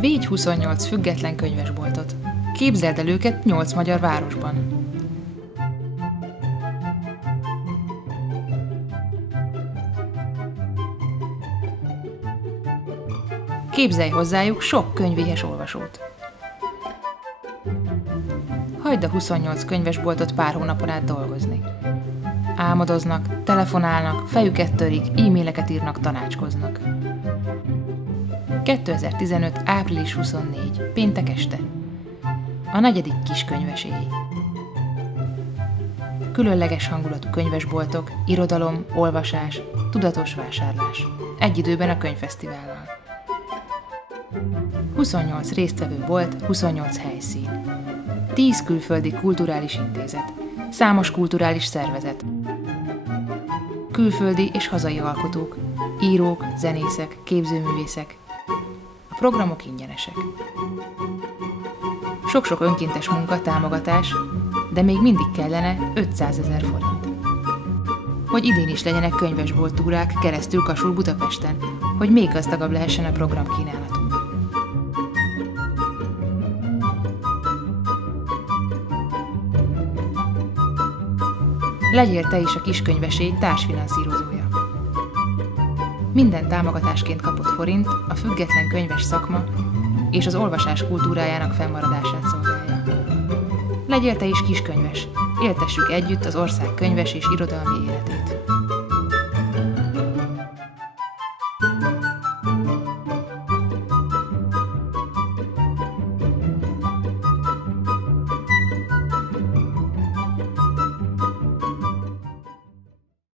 Védj 28 független könyvesboltot. Képzeld el őket 8 magyar városban. Képzelj hozzájuk sok könyvéhes olvasót. Hagyd a 28 könyvesboltot pár hónapon át dolgozni. Álmodoznak, telefonálnak, fejüket törik, e-maileket írnak, tanácskoznak. 2015. április 24. Péntek este. A 4. kiskönyvesély. Különleges hangulatú könyvesboltok, irodalom, olvasás, tudatos vásárlás. Egy időben a könyvfesztivállal. 28 résztvevő bolt, 28 helyszín. 10 külföldi kulturális intézet. Számos kulturális szervezet. Külföldi és hazai alkotók, írók, zenészek, képzőművészek. A programok ingyenesek. Sok-sok önkéntes munka, támogatás, de még mindig kellene 500 000 forint. Hogy idén is legyenek könyvesbolt túrák keresztül Kasul Budapesten, hogy még gazdagabb lehessen a programkínálatunk. Legyél te is a kiskönyvesély társfinanszírozója. Minden támogatásként kapott forint a független könyves szakma és az olvasás kultúrájának fennmaradását szolgálja. Legyél te is kiskönyves, éltessük együtt az ország könyves és irodalmi életét.